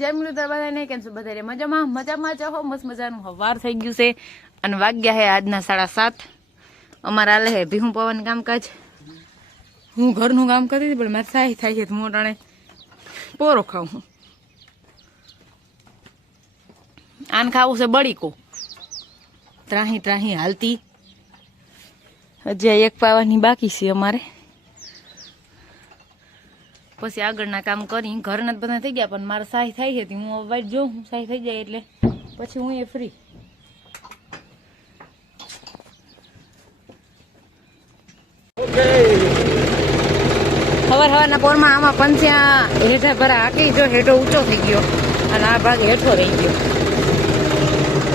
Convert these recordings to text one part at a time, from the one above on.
જય મુરલીધર બધાને કેમ છો? બધા મજામાં છો? મસ્ત મજાનું હવાર થઈ ગયું છે અને વાગ્યા છે આજના 7:30. અમારે આલે હે ભીહું પવન કામકાજ. હું ઘરનું કામ કરતી હતી પણ મારે સાહી થાય છે મોટાણે પોરો ખાવું. આન ખાવું છે બળીકો ત્રાહી ત્રાહી હાલતી. હજી એક પાવાની બાકી છે અમારે. પછી આગળના કામ કરી ઘરના જ બધા થઈ ગયા પણ મારે સાહી થાય છે. હું વાઈટ જોઉં સાહી થઈ જાય એટલે પછી હું એ ફ્રી. હવારના પોરમાં આમાં પંચ્યા હેઠા ભરા હાકી જો હેઠો ઊંચો થઈ ગયો અને આ ભાગ હેઠો રહી ગયો.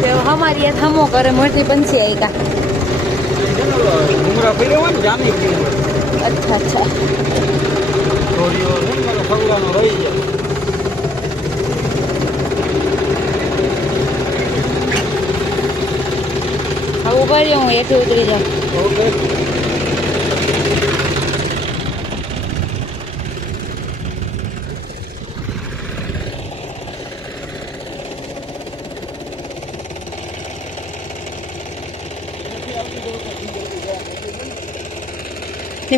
તો અમારી આ થમો કરે મોટી પંછી આવી કા. અચ્છા અચ્છા. હવે ઉભા રહ્યો હું હેઠે ઉતરી જાઉં.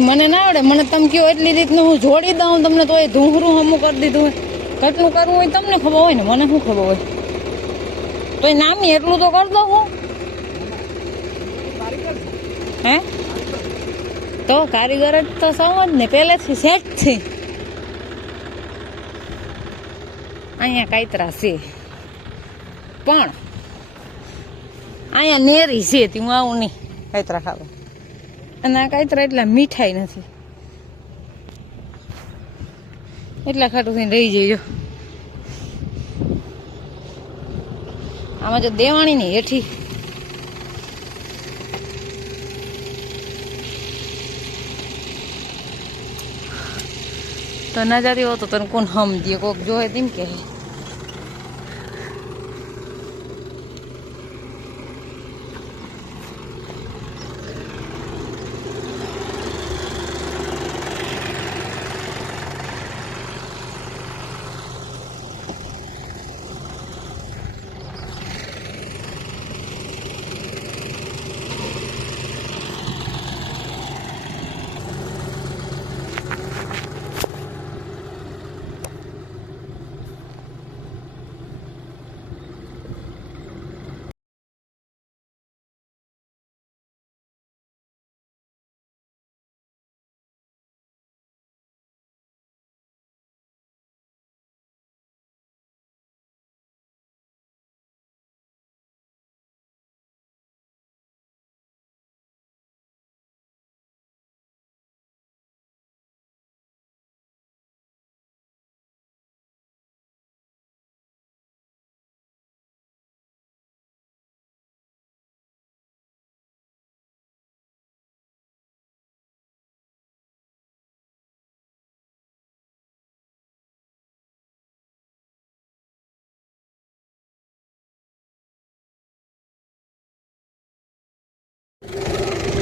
મને ના આવડે. મને તમે કયો એટલી રીતનું હું જોડી દઉં તમને તો એ ધૂહરું હમું કરી દીધું હોય. કેટલું કરવું હોય તમને ખબર હોય ને મને શું ખબર હોય. તો એ નામી એટલું તો કરી દઉં હું. હે તો કારીગર જ તો સમજ ને પહેલેથી સેટ છે. અહીંયા કાયતરા છે પણ અહીંયા નેરી છે હું આવું નહીં કાયતરા ખાવા. અને આ કાયતરા એટલા મીઠાઈ નથી એટલા ખાટું થઈને રહી જઈજો. આમાં જો દેવાણી ની હેઠી તો ના જતી હો તો તને કોણ હમ દે કોક જોવે તેમ કે.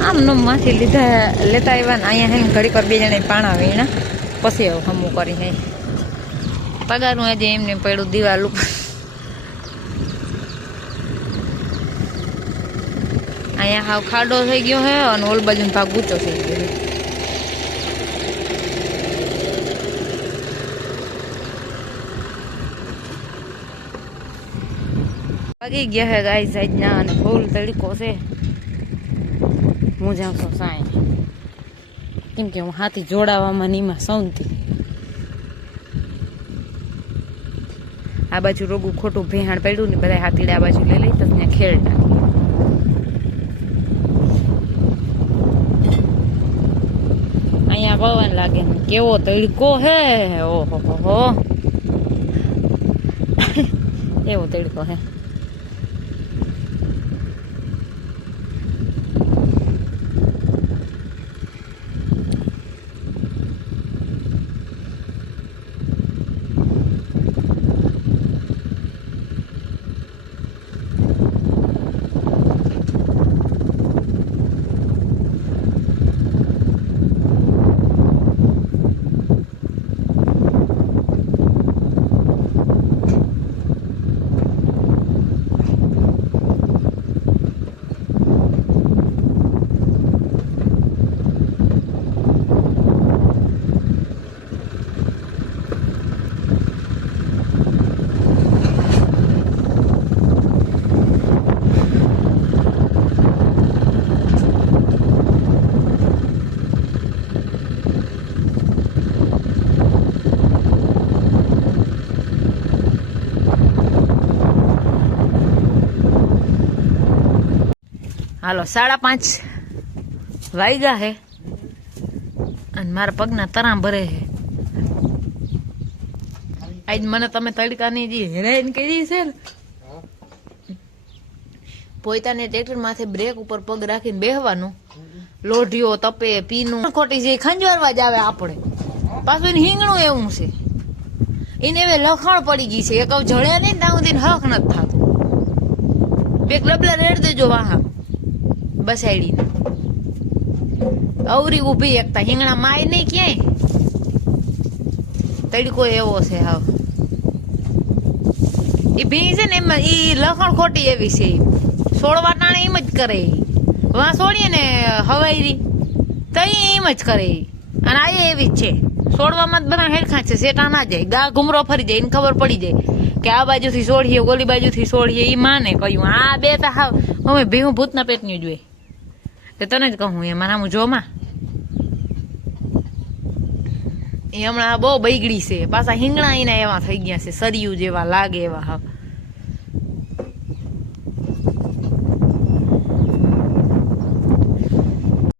આમ માંથી લેતા આવ્યા ને અહીંયા હે ઘડી પર બે જણા પાણા વીણા પછી હમું કરીને પગારનું આજે એમને પડ્યું દિવાલ ઉપર. અહીંયા હાવ ખાડો થઈ ગયો હે અને ઓલ બાજુ ભાગ ઊંચો થઈ ગયો. વાગી ગયા હે ગાય સાઈડના અને ફૂલ તડકો છે. હું જાઉં છું સાંઈ કેમ કે હું હાથી જોડાવામાં નીમાં સૌથી. આ બાજુ રોગું ખોટું ભેહાણ પડ્યું ને બધા હાથીડે આ બાજુ લઈ તો ત્યાં ખેડ નાખી. અહીંયા પવન લાગે કેવો તડકો હે. ઓહો હો એવો તડકો હે. હાલો 5:30 વાગ્યા હે અને મારા પગના તરા ભરે હે. આજ મને તમે તડકાની જે હેરાન કરી છે ને, પોતાને ટ્રેક્ટર માથે બ્રેક ઉપર પગ રાખીને બેહવાનું, લોઢીઓ તપે પીનું ખોટી જે ખંજવારવા જ આવે આપણે. પાછું એને હિંગણું એવું છે, એને હવે લખણ પડી ગઈ છે. એક જળ્યા નહીં ત્યાં સુધી હક નથી થતું. બે ડબલા રેડ દેજો વાહા બસાડીને. અવરી ઉભી એકતા હિંગણા માય નહીં ક્યાંય. તડકો એવો છે હાવ. એ ભીંગ છે ને એમાં એ લખણ ખોટી એવી છે. સોળવા ટાણે એમ જ કરે. વાં સોડીએ ને હવાઈ તો એમ જ કરે. અને આ એવી જ છે. સોડવામાં જ બધા હેરખા છે, સેટા ના જાય. ગા ઘુમરો ફરી જાય, એને ખબર પડી જાય કે આ બાજુથી સોડીએ ઓલી બાજુથી સોડીએ. એ માને કહ્યું આ બે તો હાવ અમે ભીહું ભૂતના પેટની જોઈએ. તો તને જ કહું એ મારા હું જોમાં એ હમણાં બહુ બગડી છે. પાછા હિંગણા એના એવા થઈ ગયા છે, સરિયું જેવા લાગે એવા હાવ.